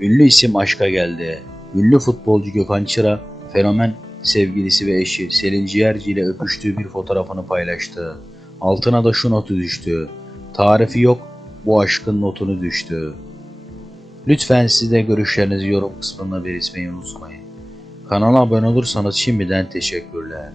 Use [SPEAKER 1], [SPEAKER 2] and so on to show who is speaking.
[SPEAKER 1] Ünlü isim aşka geldi. Ünlü futbolcu Gökhan Çıra, fenomen sevgilisi ve eşi Selin Ciğerci ile öpüştüğü bir fotoğrafını paylaştı. Altına da şu notu düştü. Tarifi yok, bu aşkın notunu düştü. Lütfen siz de görüşlerinizi yorum kısmına belirtmeyi unutmayın. Kanala abone olursanız şimdiden teşekkürler.